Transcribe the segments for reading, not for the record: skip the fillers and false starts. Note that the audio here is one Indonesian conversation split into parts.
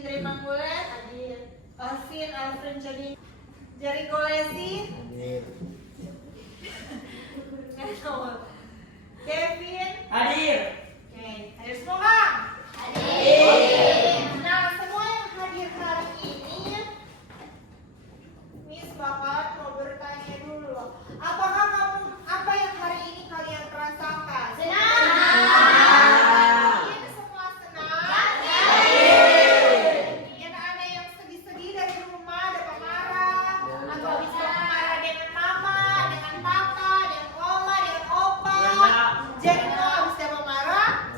Fitri Manggulet. Hadir. Alvin jadi Golesi. Hadir. Kevin. Hadir. Oke, hadir semua Kang? Hadir. Nah, semua yang hadir hari ini, Miss bakalan mau bertanya dulu loh. Apa yang hari ini kalian rasakan? Senang. Mungkin semua senang. Mungkin ada yang sedih-sedih dari rumah, ada pemarah, atau habis marah dengan mama, dengan papa, dengan oma, dengan opa. Jadi mau habis dia marah?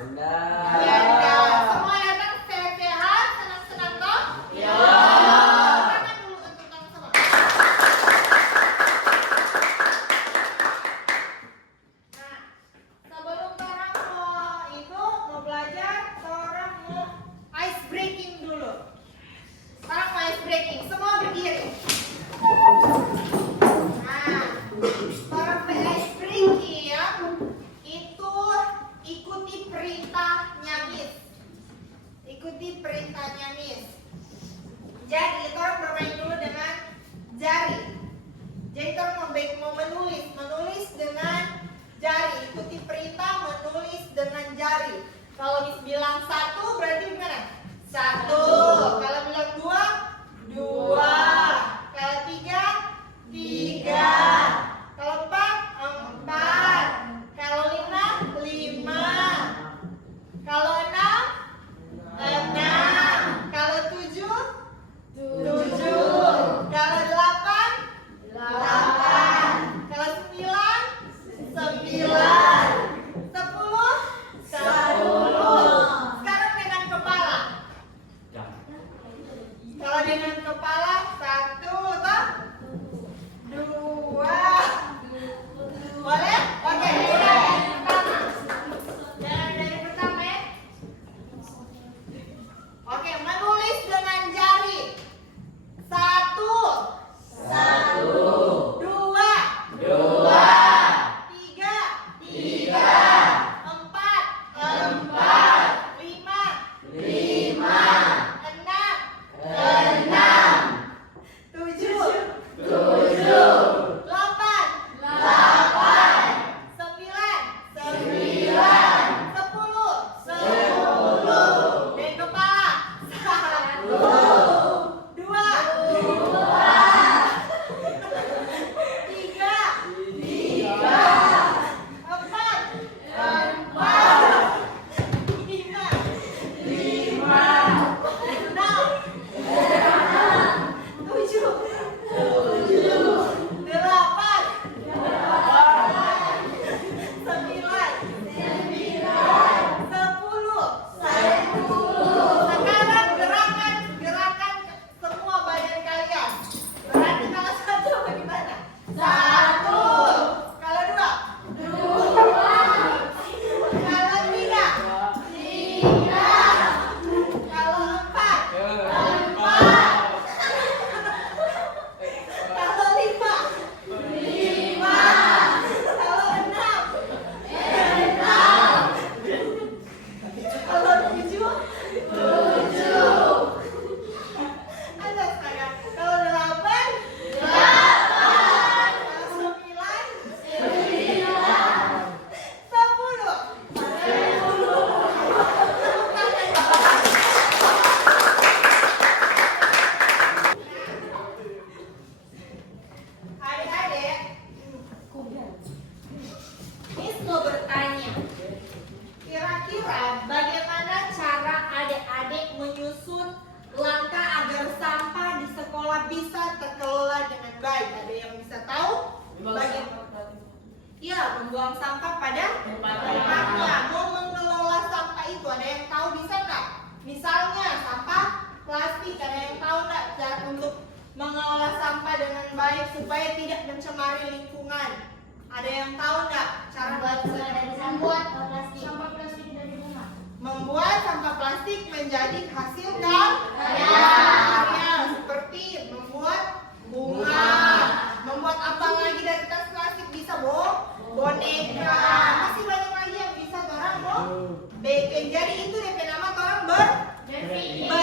Ya udah, semua datang sehat-sehat, senang-senang toh? Ya. Tangan dulu untuk kamu semua. Nah, sebelum orang mau belajar, orang mau ice breaking dulu. Sekarang mau ice breaking, semua berdiri. Nah, orang ice breaking ya, itu ikuti perintahnya Miss. Ikuti perintahnya Miss. Jadi, orang bermain dulu dengan jari. Jadi, orang mau menulis dengan jari. Ikuti perintah menulis dengan jari. Kalau Miss bilang 1, berarti gimana? 1. Kalau bilang 2, 2. Kalau 3, 3. Kalau 4, 4. Kalau 5, 5. Kalau 6, 6. Kalau 7, 7. Kalau 8, 8. Kalau 9, 9. 10, 10. Sekarang dengan kepala. Kalau dengan kepala 1, toh? 2. Boleh? Oke, udah dari pertama. Jangan dari pertama ya. Oke, menulis dengan jari. 1, 2, 3, 4, 5, 6, 7, 8, 9. Dari kepala 1, 2, 3, 4, 5, Sekarang gerakan semua badan kalian. Berarti kalau 1 bagaimana? 1. Kalau 2, 2. Kalau 3, 3. Kalau 4, 4. Kalau 5, 5. Kalau 6, 6. Kalau 7, 7. Ada sekarang. Kalau 8, 8. Kalau 9, 9. 10. Adik-adik, Miss mau bertanya. Kira-kira bagaimana cara adik-adik menyusun langkah agar sampah di sekolah bisa terkelola dengan baik? Ada yang bisa tahu? Iya, membuang sampah pada tempatnya. Mau mengelola sampah itu, ada yang tahu bisa nggak? Misalnya sampah plastik, ada yang tahu nggak cara untuk mengelola sampah dengan baik supaya tidak mencemari lingkungan? Ada yang tahu nggak cara Membuat sampah plastik dari rumah. membuat sampah plastik menjadi hasil karya, seperti membuat bunga, membuat apa lagi dari tas plastik bisa boneka, masih banyak lagi yang bisa orang bikin. Jadi itu DP nama orang berpikir.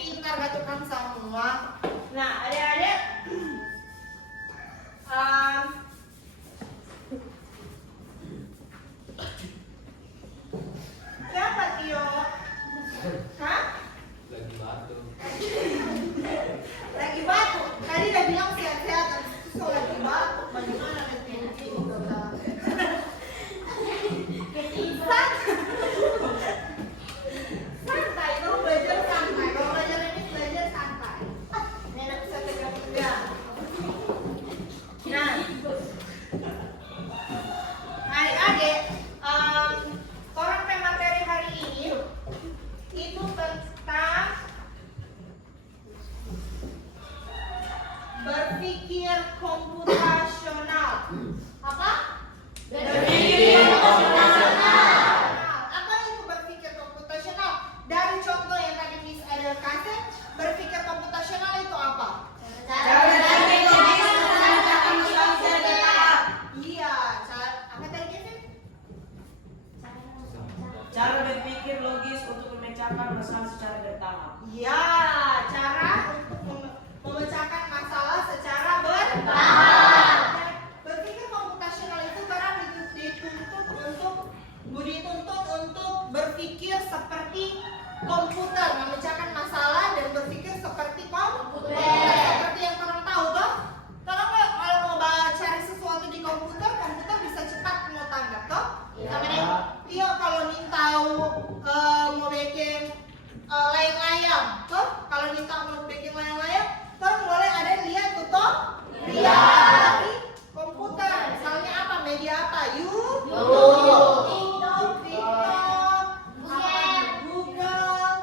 pintar gak tukang semua. Nah, adik-adik, siapa Tio? Hah? Lagi batuk. Lagi batuk. Tadi udah bilang sehat-sehat, terus kok lagi batuk. Bagaimana nanti? Santai, kamu belajar santai. Kalau belajar ini belajar santai. Nenek bisa pegang-pegang. Nah, adik-adik, orang materi hari ini itu tentang berpikir komputasional. Apa? Berpikir komputasional. Apa itu berpikir komputasional? Dari contoh yang tadi Miss Adel kasih, berpikir komputasional itu apa? Iya, apa tadi Kevin? Cara berpikir logis untuk memecahkan masalah secara bertahap. Ya, cara untuk memecahkan masalah secara bertahap. Berpikir komputasional itu karena dituntut untuk berpikir seperti komputer, memecahkan masalah dan berpikir seperti komputer. Seperti yang kalian tahu toh? Kalau mau cari sesuatu di komputer, komputer bisa cepat mau tanggap toh? Iya, kalau nih tahu mau bikin layang-layang, tuh kalau kita mau bikin layang-layang, terus boleh ada lihat tuh toh? Lihat di komputer. Misalnya apa? Media apa? YouTube, TikTok, Google,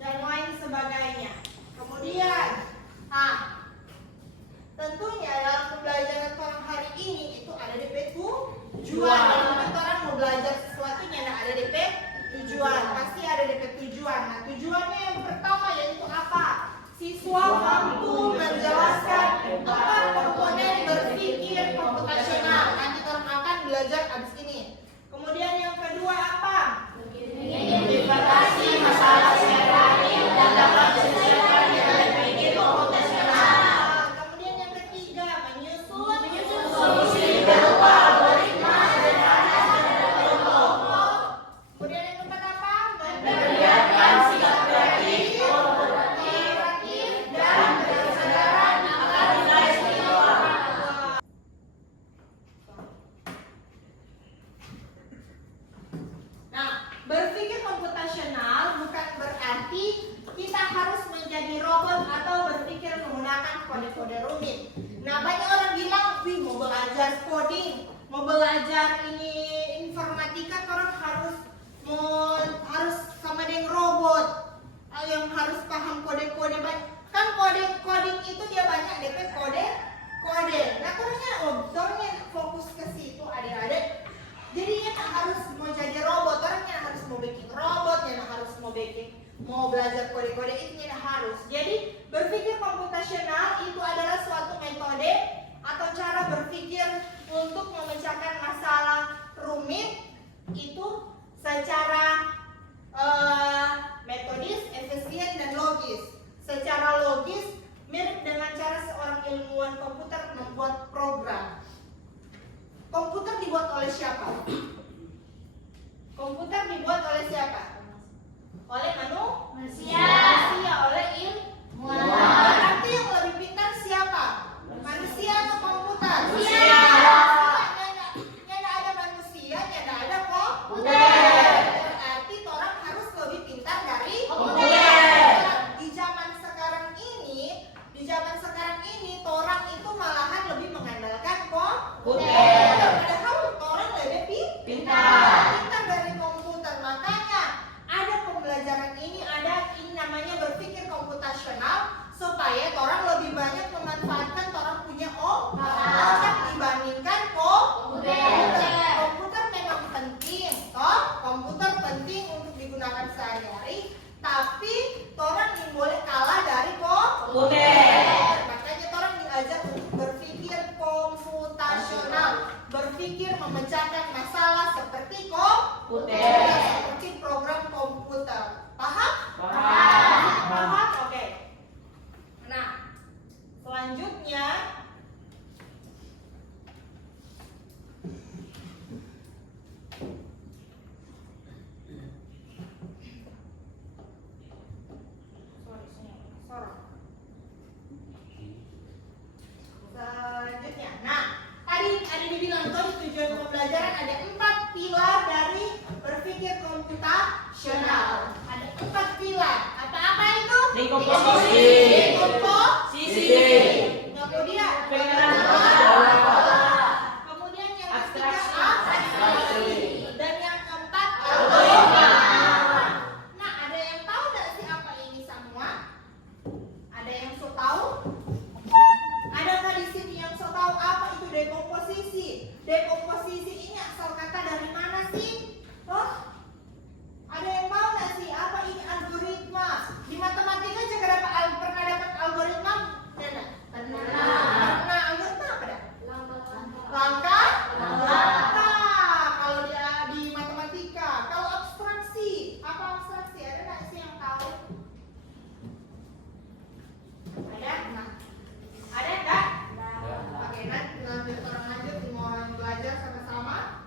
dan lain sebagainya. Kemudian, tentunya dalam pembelajaran orang hari ini itu ada DP tujuan. Kalau orang mau belajar sesuatunya, ada DP tujuan. Pasti ada DP tujuan. Nah, tujuannya yang pertama yaitu apa? Siswa mampu menjelaskan empat komponen berpikir komputasional. Nanti orang akan belajar abis ini. Kemudian yang kedua apa? Identifikasi masalah secara real dan dapat diselesaikan dengan berpikir komputasional. Kemudian yang ketiga menyusun Solusi berupa algoritma sederhana dan kelompok. Kemudian yang keempat apa? Memperlihatkan sikap kreatif, kooperatif, dan kesadaran akan nilai spiritual. Nah, berpikir komputasional bukan berarti kita harus menjadi robot atau berpikir menggunakan kode-kode rumit. Nah, banyak orang bilang, wih mau belajar coding, mau belajar ini informatika, orang harus sama dengan robot, yang harus paham kode-kode banyak. Kan coding itu dia banyak DP kode. Nah, orangnya fokus ke situ adik-adik. Jadi ya harus mau jadi robot, orangnya harus mau bikin robot, ya harus mau belajar kode-kode itu ya harus. Jadi berpikir komputasional itu adalah suatu metode atau cara berpikir untuk memecahkan masalah rumit itu secara metodis, efisien dan logis. Secara logis mirip dengan cara seorang ilmuwan komputer membuat program. Komputer dibuat oleh siapa? Komputer dibuat oleh siapa? Oleh manusia, oleh ilmuwan. Berarti yang lebih pintar siapa? Manusia atau komputer? Manusia. Tidak ada manusia, tidak ada komputer. Berarti orang harus lebih pintar dari komputer. Dekomposisi. Dekomposisi. Kemudian kemudian yang ketiga abstraksi. Dan yang keempat algoritma. Nah, ada yang tahu nggak sih apa ini semua? Ada yang so tahu? Adakah di sini yang so tahu apa itu dekomposisi? Dekomposisi ini asal kata dari mana sih? Oh, ada yang tahu nggak sih apa ini algoritma? Di matematika juga pernah dapat algoritma? Pernah. Pernah. Algoritma apa dah? Langkah. Kalau di matematika. Kalau abstraksi, apa abstraksi? Ada nggak sih yang tahu? Ada? Nah, ada nggak? Oke, nanti orang lanjut mau orang belajar sama-sama.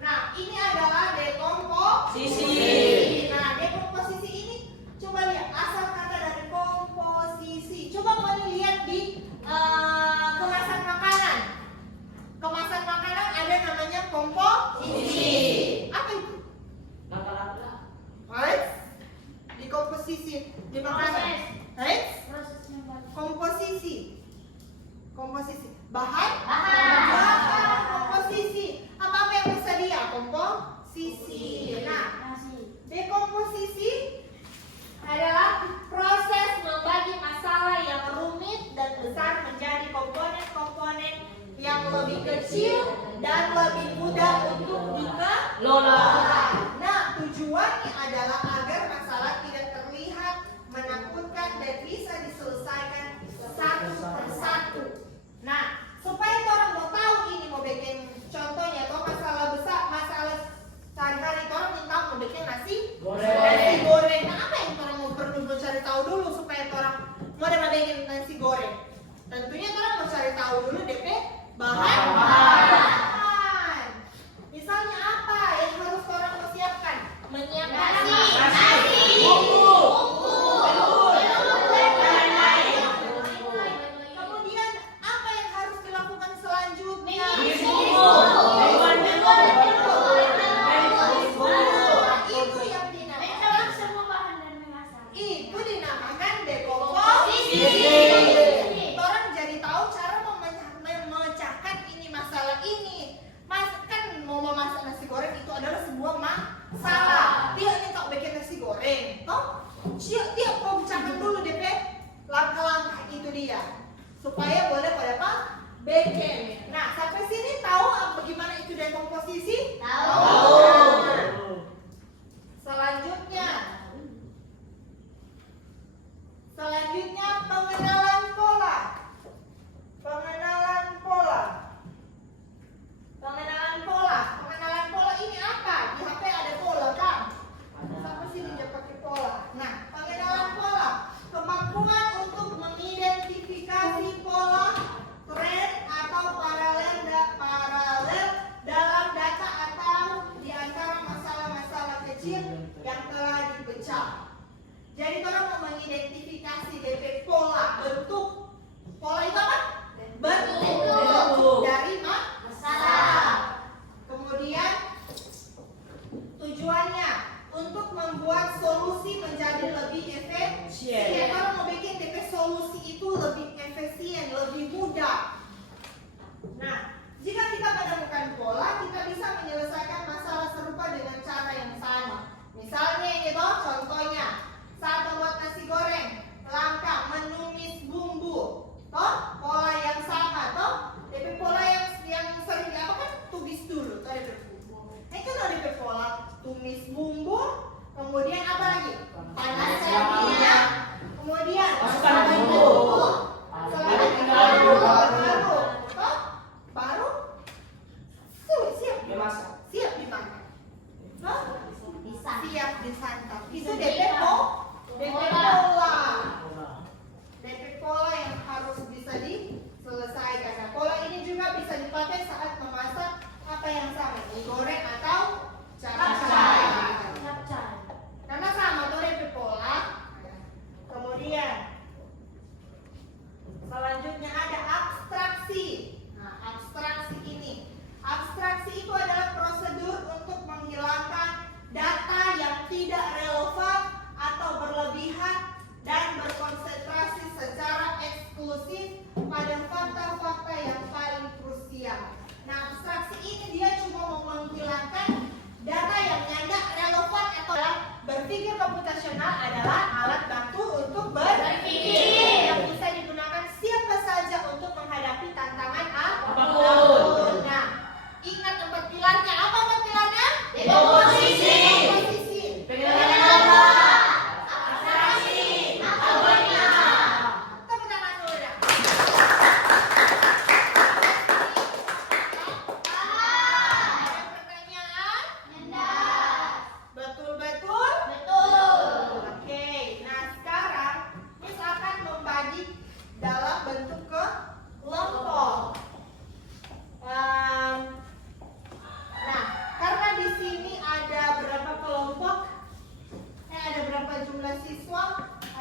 Nah, ini adalah dekomposisi. Nah, dekomposisi ini coba lihat asal kata dari komposisi. Coba mau lihat di kemasan makanan. Kemasan makanan ada namanya komposisi. Apa itu? Right? Di komposisi di makanan. Right? Komposisi. Komposisi. Bahan komposisi. Apa yang tersedia? Komposisi. Nah, dekomposisi adalah proses membagi masalah yang rumit dan besar menjadi komponen-komponen yang lebih kecil dan lebih mudah untuk dikelola. Nah, tujuannya adalah agar masalah tidak terlihat menakutkan dan bisa diselesaikan satu persatu. Nah, supaya orang mau tahu ini mau bikin contohnya atau masalah besar, masalah sehari-hari orang minta mau bikin nasi goreng. Nah, apa yang orang mau perlu cari tahu dulu supaya orang mau ada bikin nasi goreng? Tentunya orang mau cari tahu dulu DP bahan. Misalnya apa yang harus orang persiapkan? Menyiapkan nasi, bumbu, kemudian apa yang harus dilakukan selanjutnya? Itu dinamakan dekomposisi. Orang jadi tahu cara memecahkan ini masalah ini. Mas kan mau memasak nasi goreng itu adalah sebuah masalah. Dia nih tak bikin nasi goreng, toh? Dia mau pecahkan dulu DP langkah-langkah itu dia supaya boleh pada apa? Bikin. Nah, sampai sini tahu bagaimana itu dekomposisi? Tahu. Selanjutnya pengenalan pola. Pengenalan pola ini apa? Di HP ada pola kan? Sampai sini dia pakai pola. Nah, pengenalan pola, kemampuan untuk mengidentifikasi pola, tren atau paralel dalam data atau di antara masalah-masalah kecil yang telah dipecah. Jadi orang mau mengidentifikasi DP pola, bentuk. Pola itu apa? Bentuk dari masalah. Kemudian tujuannya untuk membuat solusi menjadi lebih efisien. Kalau mau bikin DP solusi itu lebih efisien, lebih mudah. Nah, jika kita menemukan pola, kita bisa menyelesaikan masalah serupa dengan cara yang sama. Misalnya ini toh contohnya, saat membuat nasi goreng, langkah menumis bumbu, toh pola yang sama, toh DP pola yang sering diapakan? Tumis dulu, toh DP bumbu. Itu loh DP pola, tumis bumbu, kemudian apa lagi? Panaskan minyak, kemudian masukkan bumbu, baru siap dimakan, siap disantap. Itu DP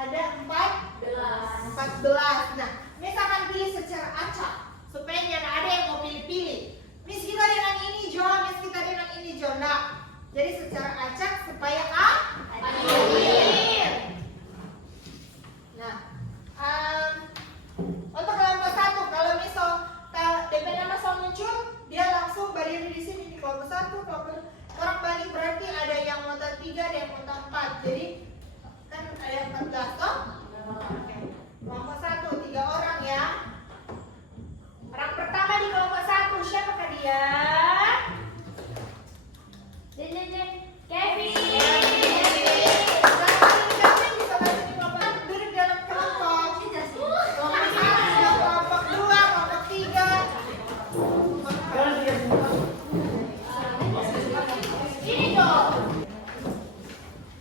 Ada 14. Nah, Miss akan pilih secara acak supaya jangan ada yang mau pilih-pilih. Miss kita dengan ini Jo, Miss kita dengan ini Jo. Nah, jadi secara acak supaya adil. Nah, untuk kelompok 1 kalau misal DP nama muncul, dia langsung berdiri di sini di kelompok 1. Kelompok orang balik berarti ada yang nota 3, ada yang nota 4. Jadi kan ada 14 toh? Oke. Kelompok 1 3 orang ya. Orang pertama di kelompok 1 siapakah dia? Kevin. Duduk dalam kelompok. Kelompok 1, kelompok 2, kelompok 3. Ini dong.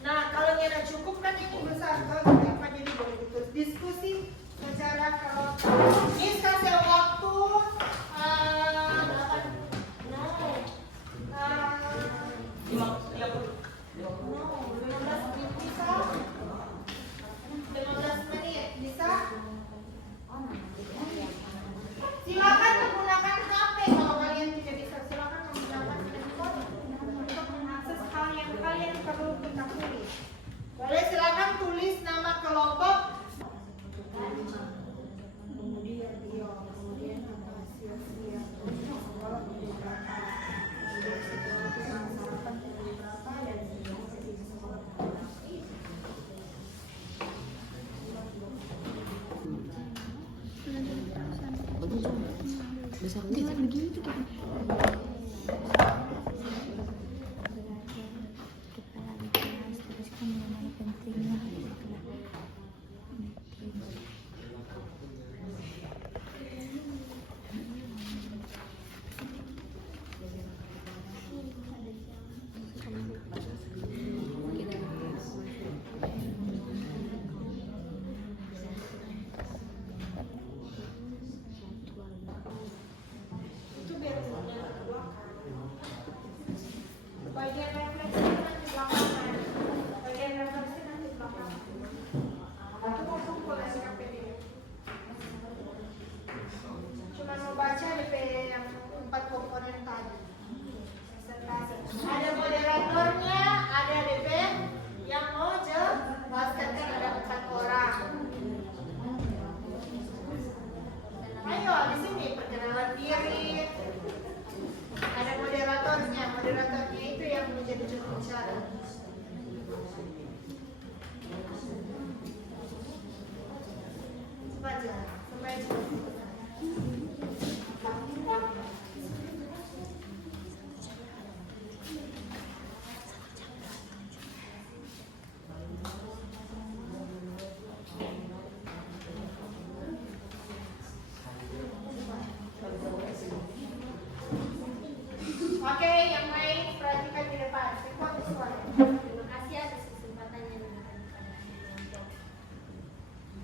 Nah, kalau nyana cukup kan ini besar. Kalau tidak apa jadi boleh terus diskusi secara kalau Miss kasih waktu 15 menit bisa? Silakan menggunakan HP kalau kalian tidak bisa. Silakan menggunakan handphone untuk mengakses hal yang kalian perlu ketahui. Boleh silakan tulis nama kelompok. Itu biar semuanya terkeluarkan. Bagian refleksi nanti belakangan. Bagian refleksi nanti belakangan. Itu mau kumpul SKPD. Cuma mau baca DP yang 4 komponen tadi. Presentasi. Ada moderatornya, ada DP yang mau jelaskan kan ada 4 orang. Ayo di sini perkenalan diri. Ada moderatornya. Moderatornya itu yang menjadi juru bicara. Baca supaya jelas. Oke, yang lain perhatikan di depan. Report suara. Terima kasih atas kesempatan yang diberikan kepada kelompok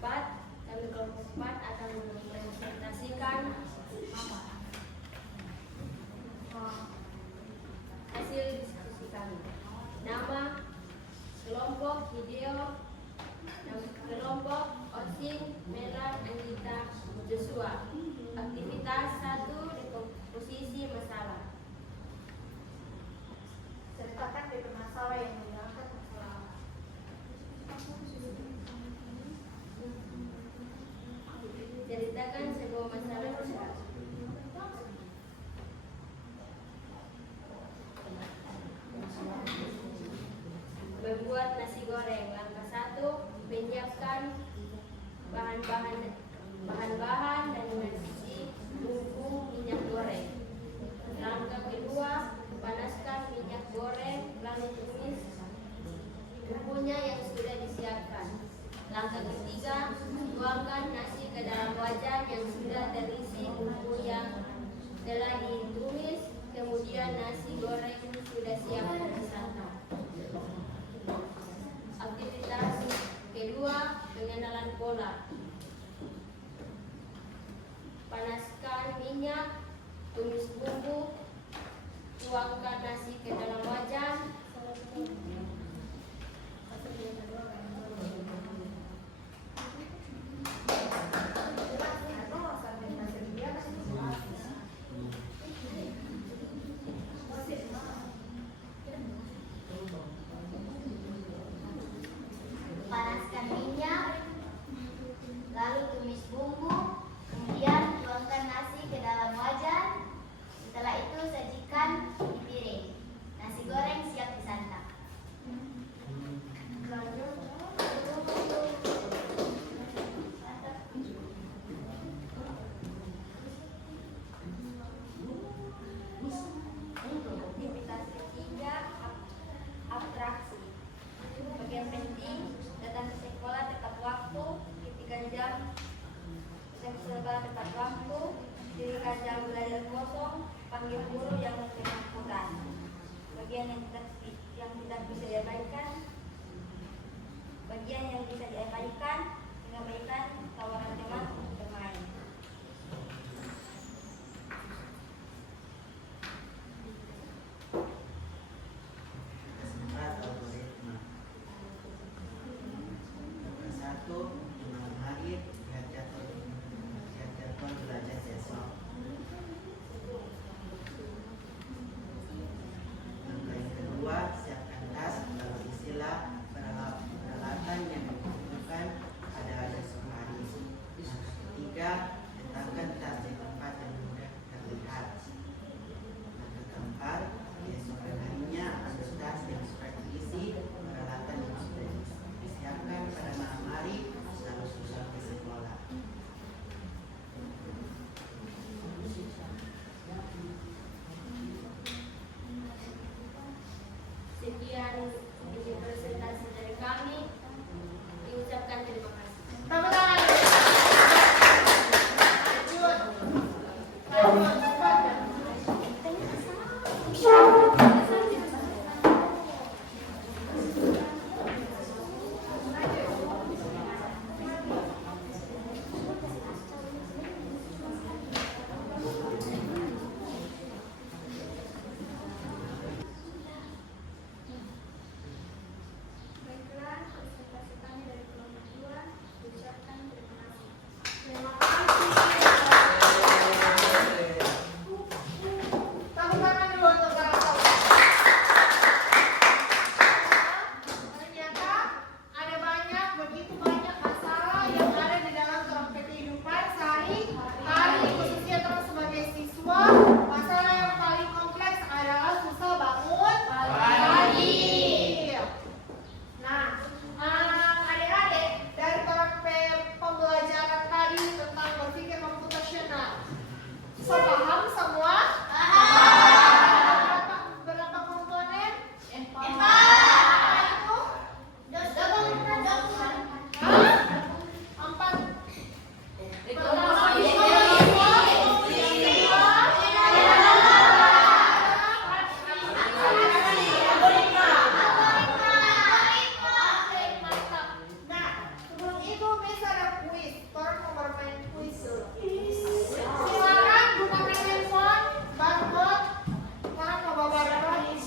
4. Kami kelompok 4 akan mempresentasikan hasil diskusi kami. Nama kelompok video, nama kelompok Osing, Mela, Anggita, Joshua. Aktivitas 1 di posisi masalah. Ceritakan dari masalah yang menggunakan masalah. Ceritakan sebuah masalah besar. Membuat nasi goreng. Langkah 1, menyiapkan bahan-bahan dan nasi bumbu minyak goreng. Langkah kedua, panaskan minyak goreng lalu tumis bumbunya yang sudah disiapkan. Langkah ketiga, tuangkan nasi ke dalam wajan yang sudah terisi bumbu yang telah ditumis. Kemudian nasi goreng sudah siap disantap. Aktivitas kedua, pengenalan pola. Panaskan minyak, tumis bumbu, tuangkan nasi ke dalam wajan. kosong, panggil guru yang bersangkutan. Bagian yang tidak bisa diabaikan, mengabaikan tawaran teman untuk bermain. Keempat, algoritma. Yang satu, malam hari lihat jadwal belajar besok. Langkah yang kedua, siapkan tas lalu isilah peralatan yang dibutuhkan pada esok hari. Langkah ketiga, letakkan tas di tempat yang mudah terlihat. Langkah keempat, keesokan harinya ambil tas yang sudah diisi peralatan yang sudah disiapkan pada malam hari lalu susul ke sekolah. Sekian video presentasi dari kami. Diucapkan terima kasih. Tepuk tangan. Lanjut. Cepat. Baiklah, presentasi kami dari kelompok 2 diucapkan terima kasih. Terima kasih. Tepuk tangan dulu untuk para saudara. Ternyata ada begitu banyak masalah yang ada di dalam trompet kehidupan sehari-hari, khususnya terus sebagai siswa. Masalah yang paling kompleks adalah susah bangun pagi. Nah, adik-adik, dari pembelajaran tadi tentang berpikir komputasional, so paham semua? Berapa komponen? Apa itu? Empat. Nah, sebelum itu bisa ada kuis. Orang mau bermain kuis dulu. Silakan gunakan handphone, barcode. Orang mau bawa kuis.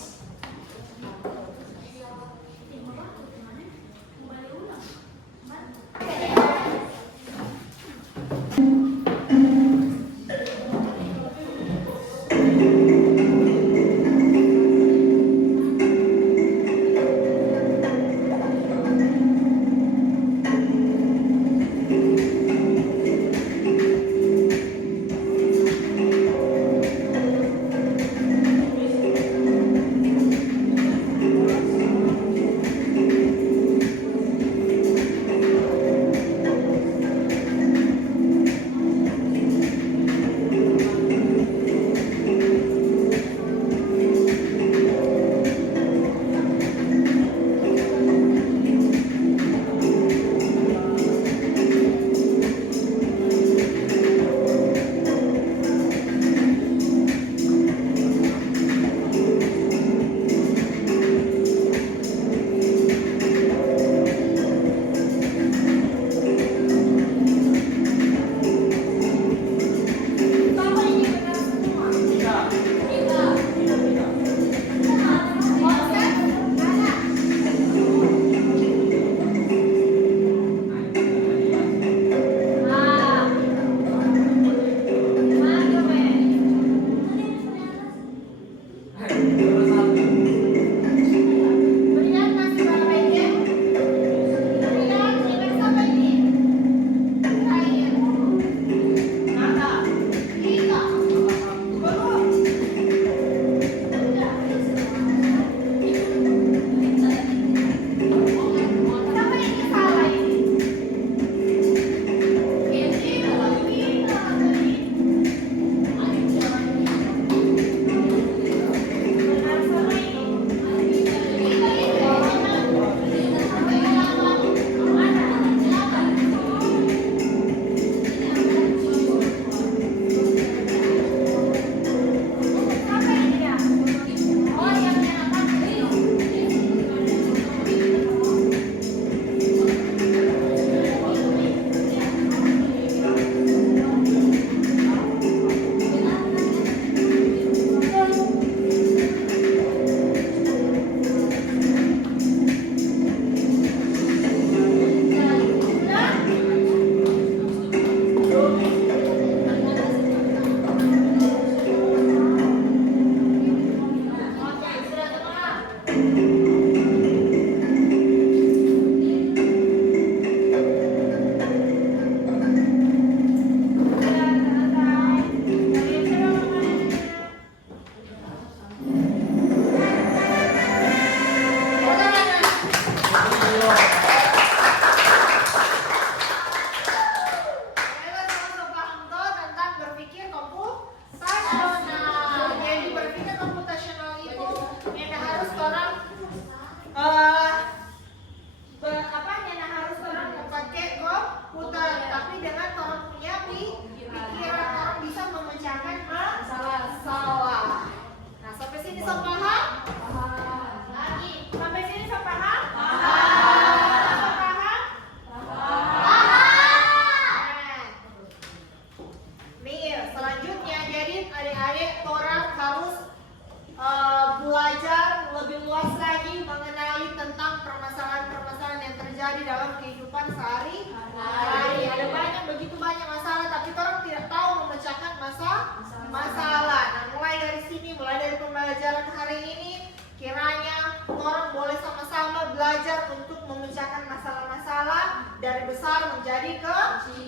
dari besar menjadi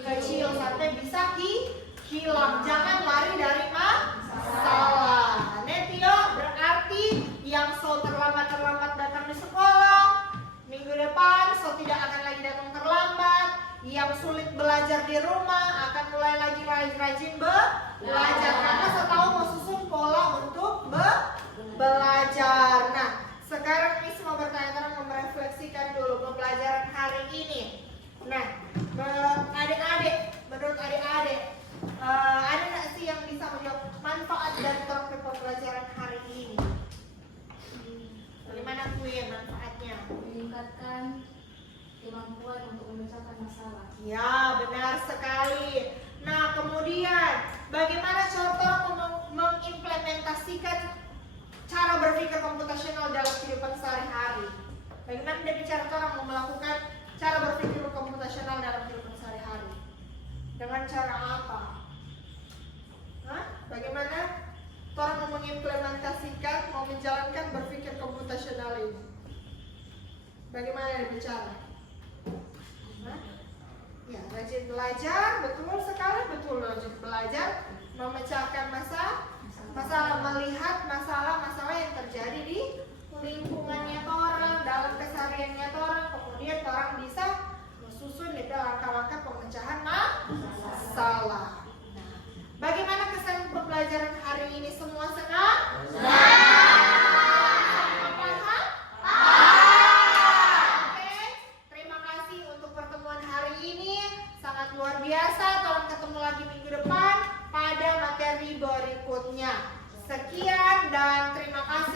kecil sampai bisa hilang. Jangan lari dari masalah. Netio berarti yang so terlambat datang di sekolah, minggu depan so tidak akan lagi datang terlambat. Yang sulit belajar di rumah akan mulai lagi rajin belajar karena so tahu mau susun pola untuk belajar. Nah, sekarang Miss mau bertanya, mau merefleksikan dulu pembelajaran hari ini. Nah, adik-adik, menurut adik-adik, ada nggak sih yang bisa menjawab manfaat dari topik pembelajaran hari ini? Bagaimana Queen manfaatnya? Meningkatkan kemampuan untuk memecahkan masalah. Ya, benar sekali. Nah, kemudian bagaimana cara mengimplementasikan cara berpikir komputasional dalam kehidupan sehari-hari? Bagaimana dia bicara orang mau melakukan cara berpikir komputasional dalam kehidupan sehari-hari? Dengan cara apa? Hah? Bagaimana orang mau mengimplementasikan, mau menjalankan berpikir komputasional ini? Bagaimana dia bicara? Hah? Ya, rajin belajar, betul sekali, betul rajin belajar, memecahkan masalah, melihat masalah-masalah yang terjadi di lingkungannya orang, dalam kesehariannya orang, kemudian orang bisa susun itu langkah-langkah pemecahan masalah. Nah, bagaimana kesan pembelajaran hari ini? Semua senang? Luar biasa, tolong ketemu lagi minggu depan pada materi berikutnya. Sekian dan terima kasih.